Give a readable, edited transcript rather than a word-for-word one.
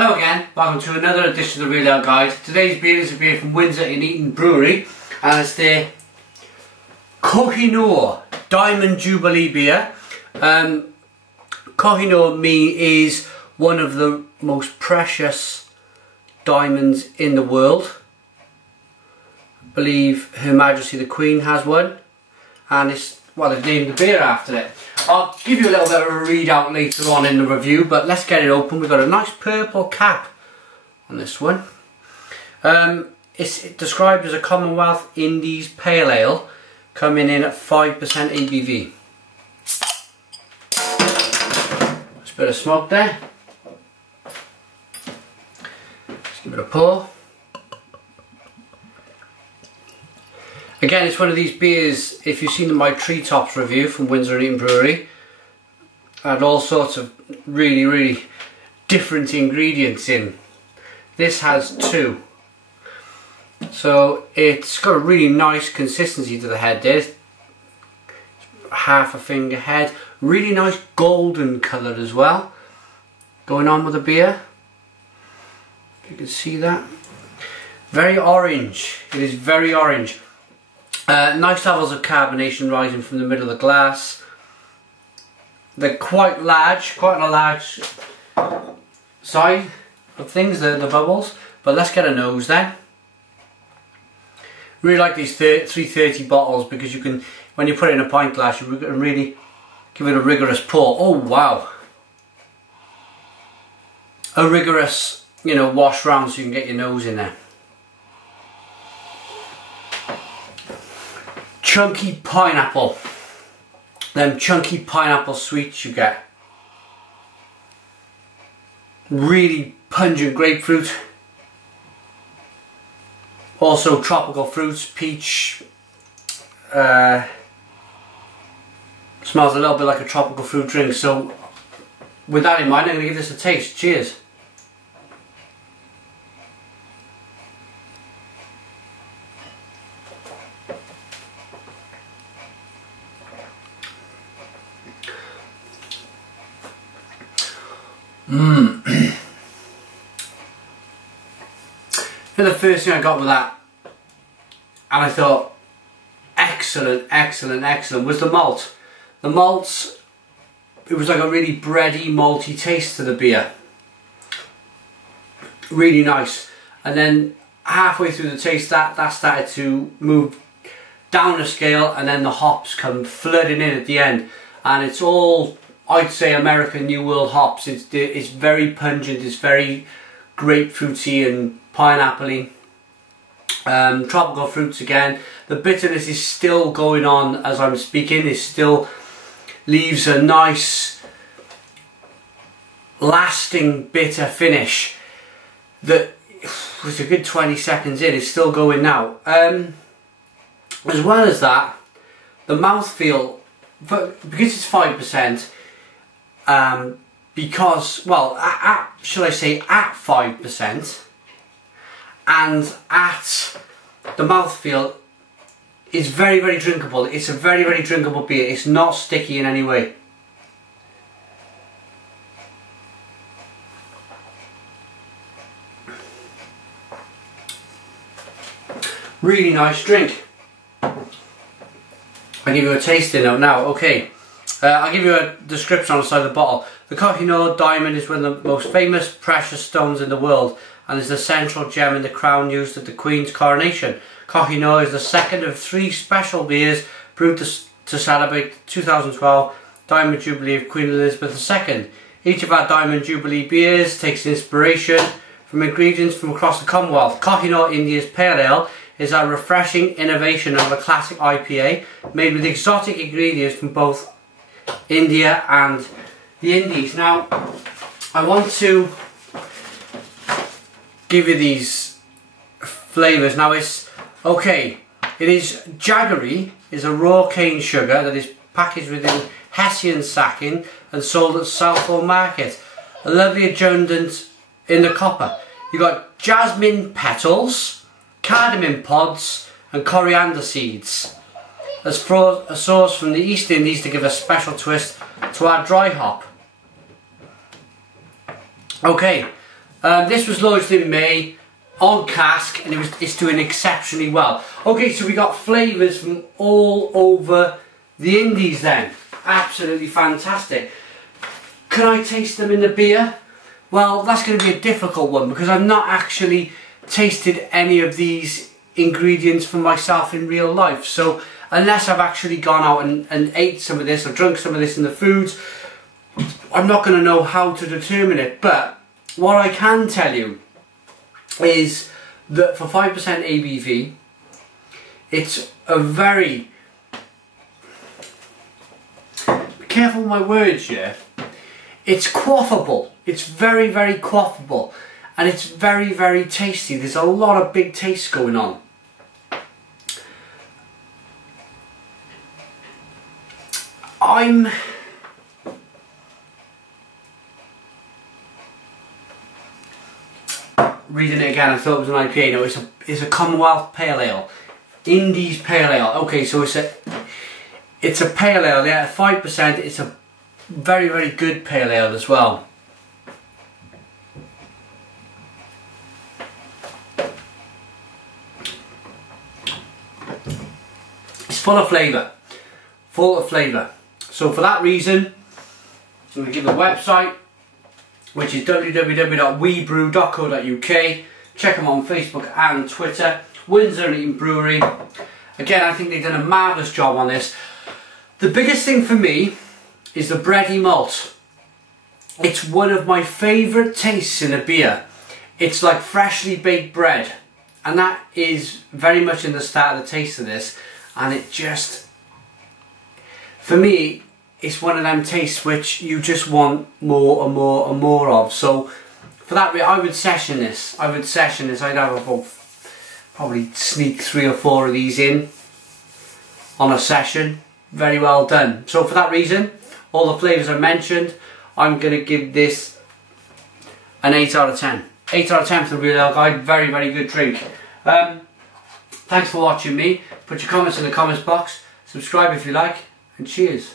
Hello again, welcome to another edition of the Real Ale Guide. Today's beer is a beer from Windsor And Eton Brewery, and it's their Kohinoor Diamond Jubilee beer. Kohinoor is one of the most precious diamonds in the world. I believe Her Majesty the Queen has one, and it's, well, they've named the beer after it. I'll give you a little bit of a readout later on in the review, but let's get it open. We've got a nice purple cap on this one. It's described as a Commonwealth Indies Pale Ale, coming in at 5% ABV. Just a bit of smoke there. Let's give it a pour. Again, it's one of these beers, if you've seen my Treetops review from Windsor And Eton Brewery, had all sorts of really different ingredients in. This has two. So it's got a really nice consistency to the head there. Half a finger head. Really nice golden colour as well, going on with the beer. You can see that. Very orange. It is very orange. Nice levels of carbonation rising from the middle of the glass. They're quite large, quite on a large side of things, the bubbles. But let's get a nose then. Really like these 330 bottles, because you can, when you put it in a pint glass, you can really give it a rigorous pour. Oh wow! A rigorous, wash round so you can get your nose in there. Chunky pineapple. Them chunky pineapple sweets you get. Really pungent grapefruit. Also tropical fruits, peach. Smells a little bit like a tropical fruit drink. So with that in mind, I'm going to give this a taste. Cheers. The first thing I got with that, and I thought excellent, was the malt. The malts, it was like a really bready, malty taste to the beer. Really nice. And then halfway through the taste, that started to move down a scale, and then the hops come flooding in at the end, and it's all, I'd say, American New World hops. It's very pungent, it's very grapefruity and pineapple-y. Tropical fruits again. The bitterness is still going on as I'm speaking. It still leaves a nice lasting bitter finish that was a good 20 seconds in. It's still going now. As well as that, the mouthfeel, because it's 5%, because, well, shall I say at 5%, and at the mouthfeel is very drinkable. It's a very drinkable beer. It's not sticky in any way. Really nice drink. I'll give you a tasting note now. Okay. I'll give you a description on the side of the bottle. The Kohinoor diamond is one of the most famous precious stones in the world, and is the central gem in the crown used at the Queen's coronation. Kohinoor is the second of 3 special beers brewed to celebrate the 2012 Diamond Jubilee of Queen Elizabeth II. Each of our Diamond Jubilee beers takes inspiration from ingredients from across the Commonwealth. Kohinoor India's Pale Ale is a refreshing innovation of a classic IPA made with exotic ingredients from both India and the Indies. Now, I want to give you these flavours. Now it's okay. It is jaggery, is a raw cane sugar that is packaged within Hessian sacking and sold at Southall Market. A lovely adjuvant in the copper. You've got jasmine petals, cardamom pods and coriander seeds. As for a sauce from the East Indies to give a special twist to our dry hop. Okay, This was launched in May on cask, and it's doing exceptionally well. Okay, so we got flavours from all over the Indies then. Absolutely fantastic. Can I taste them in the beer? Well, that's going to be a difficult one because I've not actually tasted any of these ingredients for myself in real life. So unless I've actually gone out and ate some of this or drunk some of this in the foods, I'm not going to know how to determine it. But what I can tell you is that for 5% ABV, it's a very... Be careful with my words here. It's quaffable. It's very, very quaffable. And it's very, very tasty. There's a lot of big taste going on. I'm reading it again. I thought it was an IPA. No, it's a Commonwealth Pale Ale. Indies Pale Ale. Okay, so it's a pale ale. Yeah, 5%. It's a very, very good pale ale as well. It's full of flavour. Full of flavour. So for that reason, I'm going to give the website, which is www.webrew.co.uk. Check them on Facebook and Twitter. Windsor And Eton Brewery. Again, I think they've done a marvellous job on this. The biggest thing for me is the bready malt. It's one of my favourite tastes in a beer. It's like freshly baked bread, and that is very much in the start of the taste of this, and it just, for me, it's one of them tastes which you just want more and more and more of. So for that, I would session this. I'd have about probably sneak 3 or 4 of these in on a session. Very well done. So for that reason, all the flavours I mentioned, I'm going to give this an 8 out of 10. 8 out of 10 for the Real Ale Guide. Very, very good drink. Thanks for watching me. Put your comments in the comments box. Subscribe if you like, and cheers.